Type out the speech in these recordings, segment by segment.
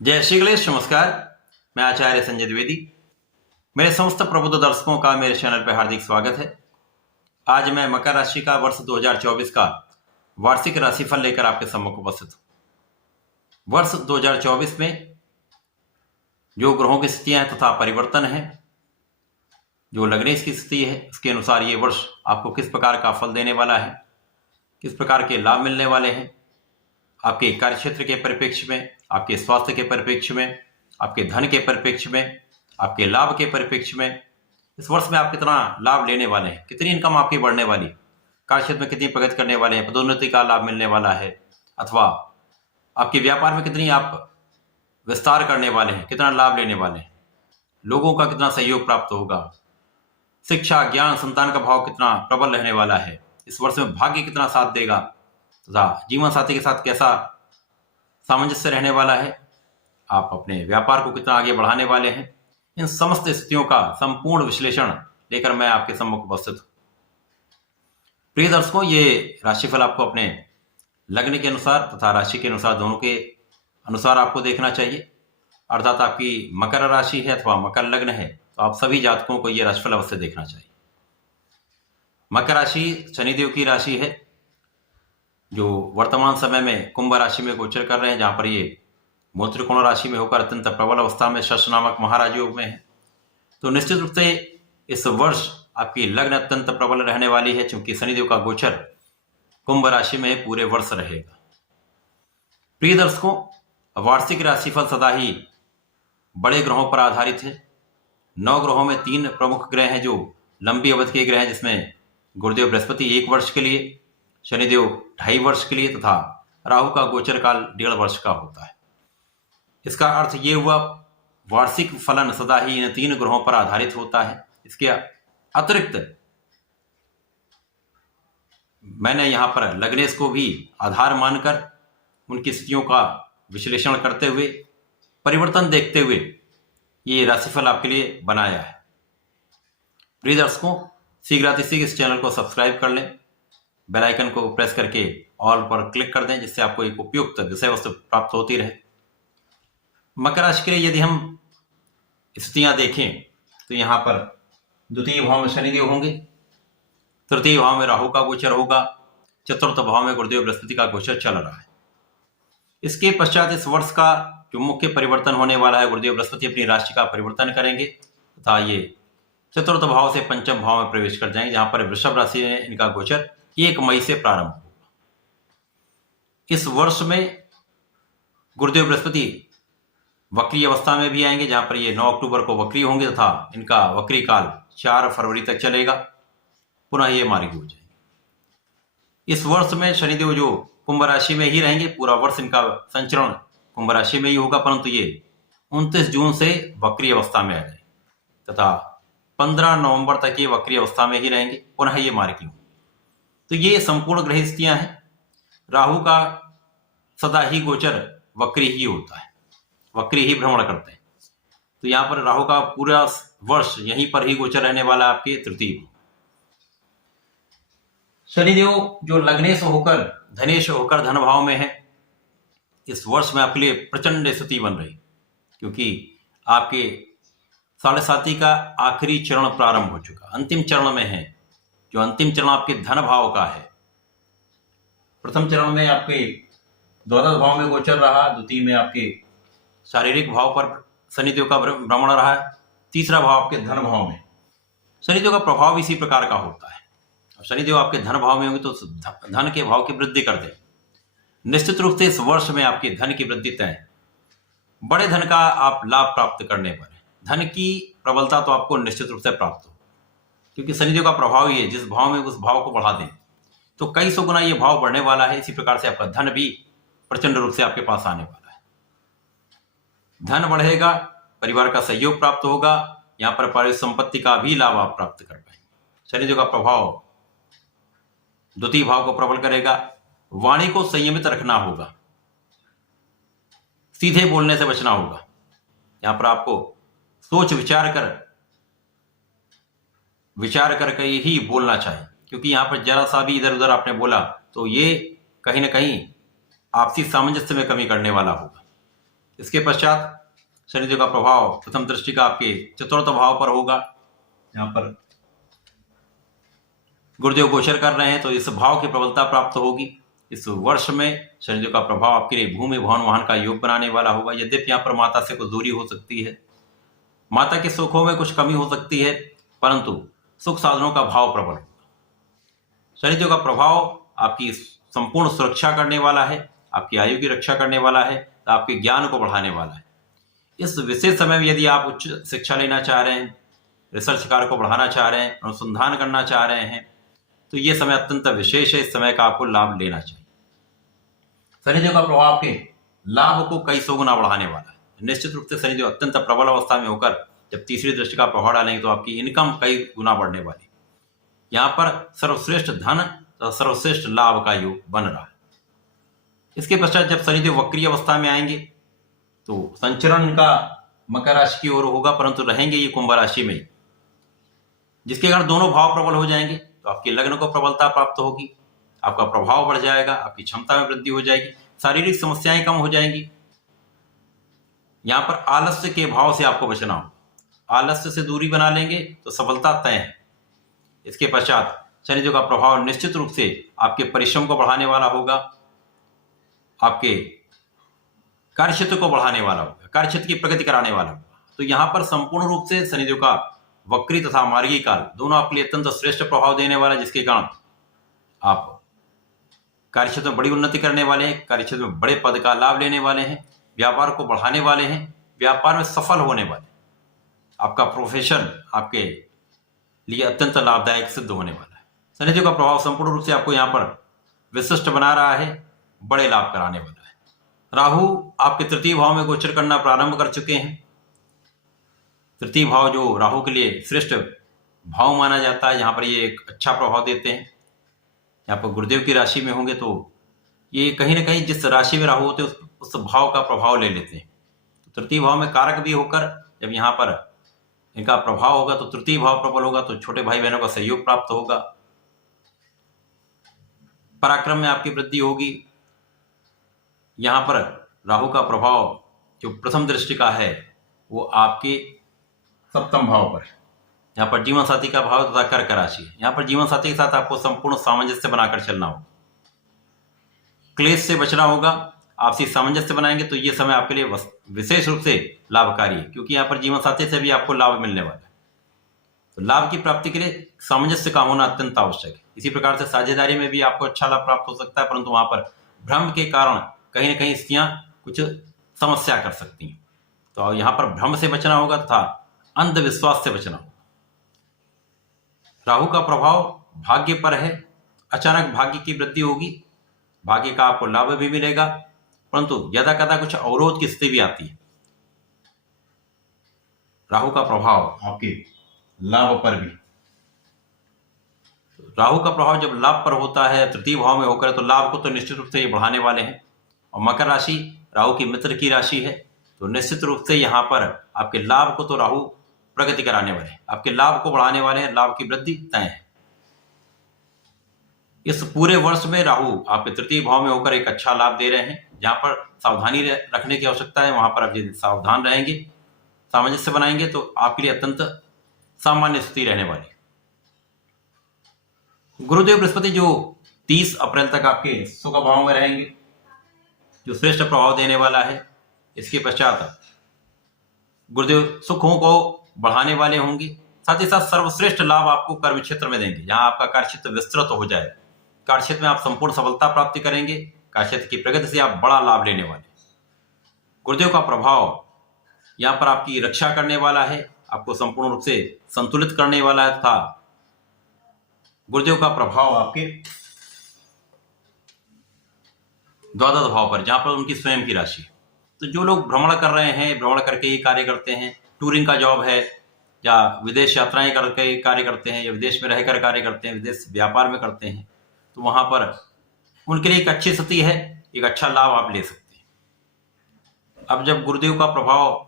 जय श्री गणेश। नमस्कार, मैं आचार्य संजय द्विवेदी। मेरे समस्त प्रबुद्ध दर्शकों का मेरे चैनल पर हार्दिक स्वागत है। आज मैं मकर राशि का वर्ष 2024 का वार्षिक राशिफल लेकर आपके सम्मुख उपस्थित हूं। वर्ष 2024 में जो ग्रहों की स्थितियां हैं तथा परिवर्तन है, जो लग्नेश की स्थिति है, उसके अनुसार ये वर्ष आपको किस प्रकार का फल देने वाला है, किस प्रकार के लाभ मिलने वाले हैं, आपके कार्यक्षेत्र के परिप्रेक्ष्य में, आपके स्वास्थ्य के परिप्रेक्ष्य में, आपके धन के परिप्रेक्ष्य में, आपके लाभ के परिप्रेक्ष्य में, इस वर्ष में आप कितना लाभ लेने वाले हैं, कितनी इनकम आपकी बढ़ने वाली, कार्यक्षेत्र में कितनी प्रगति करने वाले हैं, पदोन्नति का लाभ मिलने वाला है, अथवा आपके व्यापार में कितनी आप विस्तार करने वाले हैं, कितना लाभ लेने वाले हैं, लोगों का कितना सहयोग प्राप्त होगा, शिक्षा, ज्ञान, संतान का भाव कितना प्रबल रहने वाला है, इस वर्ष में भाग्य कितना साथ देगा तथा जीवन साथी के साथ कैसा सामंजस्य रहने वाला है, आप अपने व्यापार को कितना आगे बढ़ाने वाले हैं, इन समस्त स्थितियों का संपूर्ण विश्लेषण लेकर मैं आपके सम्मुख उपस्थित हूं। प्रिय दर्शकों, ये राशिफल आपको अपने लग्न के अनुसार तथा राशि के अनुसार, दोनों के अनुसार आपको देखना चाहिए। अर्थात आपकी मकर राशि है अथवा मकर लग्न है तो आप सभी जातकों को यह राशिफल अवश्य देखना चाहिए। मकर राशि शनिदेव की राशि है, जो वर्तमान समय में कुंभ राशि में गोचर कर रहे हैं, जहां पर ये मूल त्रिकोण राशि में होकर अत्यंत प्रबल अवस्था में शश नामक महाराज योग में है। तो निश्चित रूप से इस वर्ष आपकी लग्न अत्यंत प्रबल रहने वाली है, क्योंकि शनिदेव का गोचर कुंभ राशि में पूरे वर्ष रहेगा। प्रिय दर्शकों, वार्षिक राशिफल सदा ही बड़े ग्रहों पर आधारित है। 9 ग्रहों में 3 प्रमुख ग्रह हैं जो लंबी अवधि के ग्रह हैं, जिसमें गुरुदेव बृहस्पति 1 वर्ष के लिए, शनिदेव 2.5 वर्ष के लिए तथा राहु का गोचर काल 1.5 वर्ष का होता है। इसका अर्थ ये हुआ, वार्षिक फलन सदा ही इन 3 ग्रहों पर आधारित होता है। इसके अतिरिक्त मैंने यहां पर लग्नेश को भी आधार मानकर उनकी स्थितियों का विश्लेषण करते हुए, परिवर्तन देखते हुए ये राशिफल आपके लिए बनाया है। प्रिय दर्शकों, शीघ्र इस चैनल को सब्सक्राइब कर लें, बेल आइकन को प्रेस करके ऑल पर क्लिक कर दें, जिससे आपको एक उपयुक्त विषय वस्तु प्राप्त होती रहे। मकर राशि के लिए यदि हम स्थितियां देखें तो यहां पर द्वितीय भाव में शनिदेव होंगे, तृतीय भाव में राहु का गोचर होगा, चतुर्थ भाव में गुरुदेव बृहस्पति का गोचर चल रहा है। इसके पश्चात इस वर्ष का जो मुख्य परिवर्तन होने वाला है, गुरुदेव बृहस्पति अपनी राशि का परिवर्तन करेंगे तथा ये चतुर्थ भाव से पंचम भाव में प्रवेश कर जाएंगे, जहां पर वृषभ राशि में इनका गोचर 1 मई से प्रारंभ होगा। इस वर्ष में गुरुदेव बृहस्पति वक्री अवस्था में भी आएंगे, जहां पर ये 9 अक्टूबर को वक्री होंगे तथा इनका वक्री काल 4 फरवरी तक चलेगा, पुनः ये मार्गी हो जाएंगे। इस वर्ष में शनिदेव जो कुंभ राशि में ही रहेंगे, पूरा वर्ष इनका संचरण कुंभ राशि में ही होगा, परंतु ये 29 जून से वक्री अवस्था में आ जाएंगे तथा 15 नवंबर तक ये वक्री अवस्था में ही रहेंगे, पुनः ये मार्गी होंगे। तो ये संपूर्ण ग्रह स्थितियां हैं। राहु का सदा ही गोचर वक्री ही होता है, वक्री ही भ्रमण करते हैं। तो यहां पर राहु का पूरा वर्ष यहीं पर ही गोचर रहने वाला है आपके तृतीय भाव। शनिदेव जो लग्नेश होकर धनेश होकर धन भाव में है, इस वर्ष में आपके लिए प्रचंड स्थिति बन रही, क्योंकि आपके 7.5 का आखिरी चरण प्रारंभ हो चुका, अंतिम चरण में है। जो अंतिम चरण आपके धन भाव का है, प्रथम चरण में आपके द्वादश भाव में गोचर रहा, द्वितीय में आपके शारीरिक भाव पर शनिदेव का भ्रमण रहा है, तीसरा भाव आपके धन भाव में। शनिदेव का प्रभाव इसी प्रकार का होता है। अब शनिदेव आपके धन भाव में होंगे तो धन के भाव की वृद्धि कर दे। निश्चित रूप से इस वर्ष में आपकी धन की वृद्धि तय है। बड़े धन का आप लाभ प्राप्त करने पर धन की प्रबलता तो आपको निश्चित रूप से प्राप्त हो, क्योंकि शनिदेव का प्रभाव ही है, जिस भाव में उस भाव को बढ़ा दें तो कई सौ गुना ये भाव बढ़ने वाला है। इसी प्रकार से आपका धन भी प्रचंड रूप से आपके पास आने वाला है। धन बढ़ेगा, परिवार का सहयोग प्राप्त होगा, यहां पर पारिवारिक संपत्ति का भी लाभ आप प्राप्त कर पाएंगे। शनिदेव का प्रभाव द्वितीय भाव को प्रबल करेगा। वाणी को संयमित रखना होगा, सीधे बोलने से बचना होगा। यहां पर आपको सोच विचार करके ही बोलना चाहिए, क्योंकि यहां पर जरा सा भी इधर उधर आपने बोला तो ये कहीं ना कहीं आपसी सामंजस्य में कमी करने वाला होगा। इसके पश्चात शनिदेव का प्रभाव प्रथम दृष्टि का आपके चतुर्थ भाव पर होगा। यहाँ पर गुरुदेव गोचर कर रहे हैं तो इस भाव की प्रबलता प्राप्त होगी। इस वर्ष में शनिदेव का प्रभाव आपके लिए भूमि भवन वाहन का योग बनाने वाला होगा। यद्यपि यहाँ पर माता से कुछ दूरी हो सकती है, माता के सुखों में कुछ कमी हो सकती है, परंतु सुख साधनों का भाव प्रबल होगा। शनिदेव का प्रभाव आपकी संपूर्ण सुरक्षा करने वाला है, आपकी आयु की रक्षा करने वाला है, तो आपके ज्ञान को बढ़ाने वाला है। इस विशेष समय में यदि आप उच्च शिक्षा लेना चाह रहे हैं, रिसर्च कार्य को बढ़ाना चाह रहे हैं, अनुसंधान करना चाह रहे हैं, तो ये समय अत्यंत विशेष है। इस समय का आपको लाभ लेना चाहिए। शनिदेव का प्रभाव आपके लाभ को कई सौ गुना बढ़ाने वाला है। निश्चित रूप से शनिदेव अत्यंत प्रबल अवस्था में होकर जब तीसरी दृष्टि का प्रभाव डालेंगे तो आपकी इनकम कई गुना बढ़ने वाली। यहाँ पर सर्वश्रेष्ठ धन, सर्वश्रेष्ठ लाभ का योग बन रहा है। इसके पश्चात जब शनिदेव वक्री अवस्था में आएंगे तो संचरण इनका मकर राशि की ओर होगा, परंतु रहेंगे ये कुंभ राशि में, जिसके कारण दोनों भाव प्रबल हो जाएंगे। तो आपके लग्न को प्रबलता प्राप्त होगी, आपका प्रभाव बढ़ जाएगा, आपकी क्षमता में वृद्धि हो जाएगी, शारीरिक समस्याएं कम हो जाएंगी। यहां पर आलस्य के भाव से आपको बचना हो, आलस्य से दूरी बना लेंगे तो सफलता तय है। इसके पश्चात शनिदेव का प्रभाव निश्चित रूप से आपके परिश्रम को बढ़ाने वाला होगा, आपके कार्यक्षेत्र को बढ़ाने वाला होगा, कार्यक्षेत्र की प्रगति कराने वाला होगा। तो यहां पर संपूर्ण रूप से शनिदेव का वक्री तथा मार्गी काल दोनों आपके लिए अत्यंत श्रेष्ठ प्रभाव देने वाला है, जिसके कारण आप कार्यक्षेत्र में बड़ी उन्नति करने वाले हैं, कार्यक्षेत्र में बड़े पद का लाभ लेने वाले हैं, व्यापार को बढ़ाने वाले हैं, व्यापार में सफल होने वाले, आपका प्रोफेशन आपके लिए अत्यंत लाभदायक सिद्ध होने वाला है। शनिदेव का प्रभाव संपूर्ण रूप से आपको यहाँ पर विशिष्ट बना रहा है, बड़े लाभ कराने वाला है। राहु आपके तृतीय भाव में गोचर करना प्रारंभ कर चुके हैं। तृतीय भाव जो राहु के लिए श्रेष्ठ भाव माना जाता है, यहाँ पर ये एक अच्छा प्रभाव देते हैं। यहाँ पर गुरुदेव की राशि में होंगे तो ये कहीं ना कहीं जिस राशि में राहु होते हैं उस भाव का प्रभाव ले लेते हैं। तो तृतीय भाव में कारक भी होकर जब यहाँ पर इनका प्रभाव होगा तो तृतीय भाव प्रबल होगा, तो छोटे भाई बहनों का सहयोग प्राप्त होगा, पराक्रम में आपकी वृद्धि होगी। यहाँ पर राहु का प्रभाव जो प्रथम दृष्टि का है वो आपके सप्तम भाव पर है। यहाँ पर जीवन साथी का भाव तथा कर्क राशि है। यहाँ पर जीवन साथी के साथ आपको संपूर्ण सामंजस्य बनाकर चलना होगा, क्लेश से बचना होगा। आपसी सामंजस्य बनाएंगे तो ये समय आपके लिए विशेष रूप से लाभकारी है, क्योंकि यहाँ पर जीवन साथी से भी आपको लाभ मिलने वाला है। तो लाभ की प्राप्ति के लिए सामंजस्य का होना अत्यंत आवश्यक है। इसी प्रकार से साझेदारी में भी आपको अच्छा लाभ प्राप्त हो सकता है, परंतु वहां पर भ्रम के कारण कहीं ना कहीं स्त्रियां कुछ समस्या कर सकती हैं। तो यहाँ पर भ्रम से बचना होगा तथा अंधविश्वास से बचना होगा। राहु का प्रभाव भाग्य पर है, अचानक भाग्य की वृद्धि होगी, भाग्य का आपको लाभ भी मिलेगा, परंतु यदा कदा कुछ अवरोध की स्थिति भी आती है। राहु का प्रभाव आपके लाभ पर भी, राहु का प्रभाव जब लाभ पर होता है तृतीय भाव में होकर, तो लाभ को तो निश्चित रूप से ये बढ़ाने वाले हैं। और मकर राशि राहु की मित्र की राशि है, तो निश्चित रूप से यहाँ पर आपके लाभ को तो राहु प्रगति कराने वाले हैं, आपके लाभ को बढ़ाने वाले हैं, लाभ की वृद्धि तय है। इस पूरे वर्ष में राहु आपके तृतीय भाव में होकर एक अच्छा लाभ दे रहे हैं। जहां पर सावधानी रखने की आवश्यकता है वहां पर आप यदि सावधान रहेंगे, सामंजस्य बनाएंगे तो आपके लिए अत्यंत सामान्य स्थिति रहने वाली। गुरुदेव बृहस्पति जो 30 अप्रैल तक आपके सुख भाव में रहेंगे, जो श्रेष्ठ प्रभाव देने वाला है। इसके पश्चात गुरुदेव सुखों को बढ़ाने वाले होंगे, साथ ही साथ सर्वश्रेष्ठ लाभ आपको कर्म क्षेत्र में देंगे, जहां आपका कार्यक्षेत्र विस्तृत हो जाए। कार्यक्षेत्र में आप संपूर्ण सफलता प्राप्ति करेंगे, कार्यक्षेत्र की प्रगति से आप बड़ा लाभ लेने वाले। गुरुदेव का प्रभाव यहाँ पर आपकी रक्षा करने वाला है, आपको संपूर्ण रूप से संतुलित करने वाला है तथा गुरुदेव का प्रभाव आपके द्वादश भाव पर, जहां पर उनकी स्वयं की राशि। तो जो लोग भ्रमण कर रहे हैं, भ्रमण करके ही कार्य करते हैं, टूरिंग का जॉब है या विदेश यात्राएं करके कार्य करते हैं या विदेश में रहकर कार्य करते हैं, विदेश व्यापार में करते हैं, तो वहां पर उनके लिए एक अच्छी स्थिति है, एक अच्छा लाभ आप ले सकते हैं। अब जब गुरुदेव का प्रभाव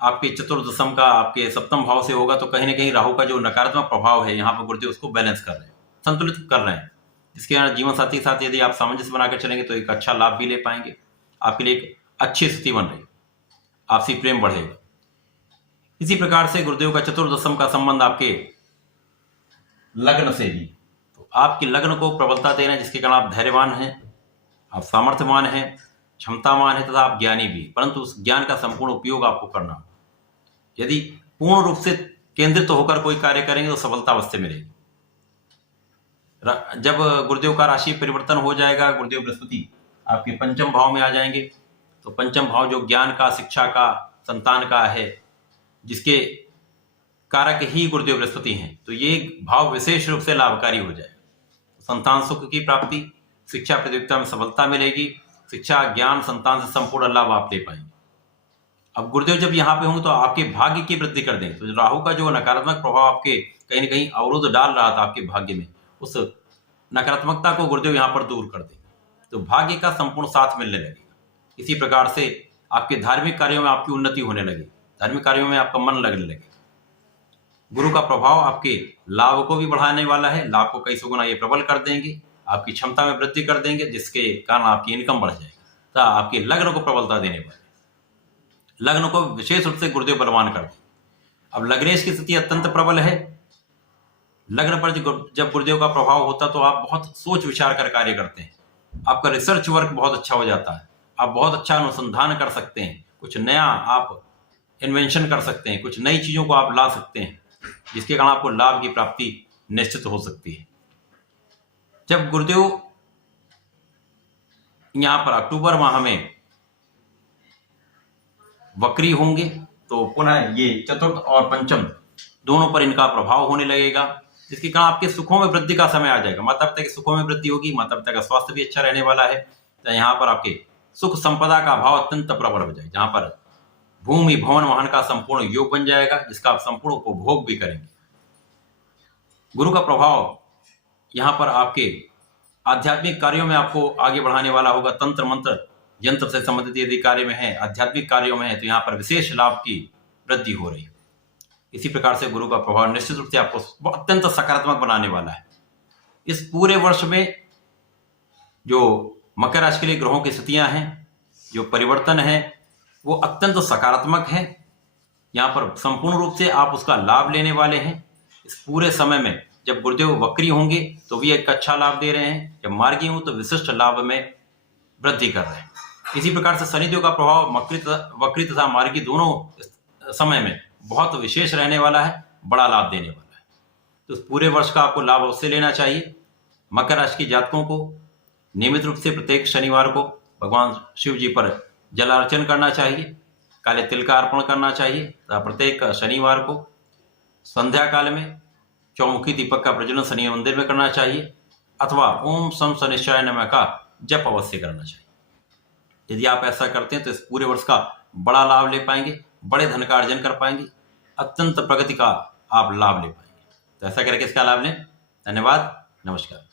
आपके चतुर्दशम का आपके सप्तम भाव से होगा, तो कहीं ना कहीं राहु का जो नकारात्मक प्रभाव है यहाँ पर गुरुदेव उसको बैलेंस कर रहे हैं, संतुलित कर रहे हैं। जिसके कारण जीवन साथी के साथ यदि आप सामंजस्य बनाकर चलेंगे तो एक अच्छा लाभ भी ले पाएंगे, आपके लिए एक अच्छी स्थिति बन रही है। आपसी प्रेम बढ़ेगा। इसी प्रकार से गुरुदेव का चतुर्दशम का संबंध आपके लग्न से भी, तो आपके लग्न को प्रबलता देना, जिसके कारण आप धैर्यवान हैं, आप सामर्थ्यवान हैं, क्षमतावान है तथा आप ज्ञानी भी, परंतु उस ज्ञान का संपूर्ण उपयोग आपको करना। यदि पूर्ण रूप से केंद्रित होकर कोई कार्य करेंगे तो सफलता अवश्य मिलेगी। जब गुरुदेव का राशि परिवर्तन हो जाएगा, गुरुदेव बृहस्पति आपके पंचम भाव में आ जाएंगे, तो पंचम भाव जो ज्ञान का, शिक्षा का, संतान का है, जिसके कारक ही गुरुदेव बृहस्पति हैं, तो ये भाव विशेष रूप से लाभकारी हो जाएगा। संतान सुख की प्राप्ति, शिक्षा प्रतियोगिता में सफलता मिलेगी, शिक्षा, ज्ञान, संतान से संपूर्ण लाभ आप ले पाएंगे। अब गुरुदेव जब यहाँ पे होंगे तो आपके भाग्य की वृद्धि कर देंगे। तो राहु का जो नकारात्मक प्रभाव आपके कहीं ना कहीं अवरोध डाल रहा था आपके भाग्य में, उस नकारात्मकता को गुरुदेव यहाँ पर दूर कर देंगे, तो भाग्य का संपूर्ण साथ मिलने लगेगा। इसी प्रकार से आपके धार्मिक कार्यों में आपकी उन्नति होने लगेगी, धार्मिक कार्यों में आपका मन लगने लगेगा। गुरु का प्रभाव आपके लाभ को भी बढ़ाने वाला है, लाभ को कई सौ गुना ये प्रबल कर देंगे, आपकी क्षमता में वृद्धि कर देंगे, जिसके कारण आपकी इनकम बढ़ जाएगी, तो आपके लग्न को प्रबलता देने वाले, लग्न को विशेष रूप से गुरुदेव बलवान कर देंगे। अब लग्नेश की स्थिति अत्यंत प्रबल है। लग्न पर जब गुरुदेव का प्रभाव होता तो आप बहुत सोच विचार कर कार्य करते हैं, आपका रिसर्च वर्क बहुत अच्छा हो जाता है, आप बहुत अच्छा अनुसंधान कर सकते हैं, कुछ नया आप इन्वेंशन कर सकते हैं, कुछ नई चीजों को आप ला सकते हैं, जिसके कारण आपको लाभ की प्राप्ति निश्चित हो सकती है। जब गुरुदेव यहां पर अक्टूबर माह में वक्री होंगे तो पुनः ये चतुर्थ और पंचम दोनों पर इनका प्रभाव होने लगेगा, जिसके कारण आपके सुखों में वृद्धि का समय आ जाएगा। माता पिता के सुखों में वृद्धि होगी, माता पिता का स्वास्थ्य भी अच्छा रहने वाला है, तो यहाँ पर आपके सुख संपदा का भाव अत्यंत प्रबल हो जाएगा, जहां पर भूमि भवन वाहन का संपूर्ण योग बन जाएगा, जिसका आप संपूर्ण उपभोग भी करेंगे। गुरु का प्रभाव यहाँ पर आपके आध्यात्मिक कार्यों में आपको आगे बढ़ाने वाला होगा। तंत्र मंत्र यंत्र से संबंधित यदि कार्य में है, आध्यात्मिक कार्यों में है, तो यहाँ पर विशेष लाभ की वृद्धि हो रही है। इसी प्रकार से गुरु का प्रभाव निश्चित रूप से आपको अत्यंत सकारात्मक बनाने वाला है। इस पूरे वर्ष में जो मकर राशि के लिए ग्रहों की स्थितियां हैं, जो परिवर्तन है, वो अत्यंत सकारात्मक है। यहाँ पर संपूर्ण रूप से आप उसका लाभ लेने वाले हैं। इस पूरे समय में जब गुरुदेव वक्री होंगे तो भी एक अच्छा लाभ दे रहे हैं, जब मार्गी हों तो विशिष्ट लाभ में वृद्धि कर रहे हैं। इसी प्रकार से शनिदेव का प्रभाव वक्री तथा मार्गी दोनों समय में बहुत विशेष रहने वाला है, बड़ा लाभ देने वाला है। तो इस पूरे वर्ष का आपको लाभ अवश्य लेना चाहिए। मकर राशि के जातकों को नियमित रूप से प्रत्येक शनिवार को भगवान शिव जी पर जलार्चन करना चाहिए, काले तिल का अर्पण करना चाहिए तथा प्रत्येक शनिवार को संध्या काल में चौमुखी दीपक का प्रज्वलन शनि मंदिर में करना चाहिए, अथवा ओम सम शनिश्चाय नमः का जप अवश्य करना चाहिए। यदि आप ऐसा करते हैं तो इस पूरे वर्ष का बड़ा लाभ ले पाएंगे, बड़े धन का अर्जन कर पाएंगे, अत्यंत प्रगति का आप लाभ ले पाएंगे। तो ऐसा करके इसका लाभ लें। धन्यवाद, नमस्कार।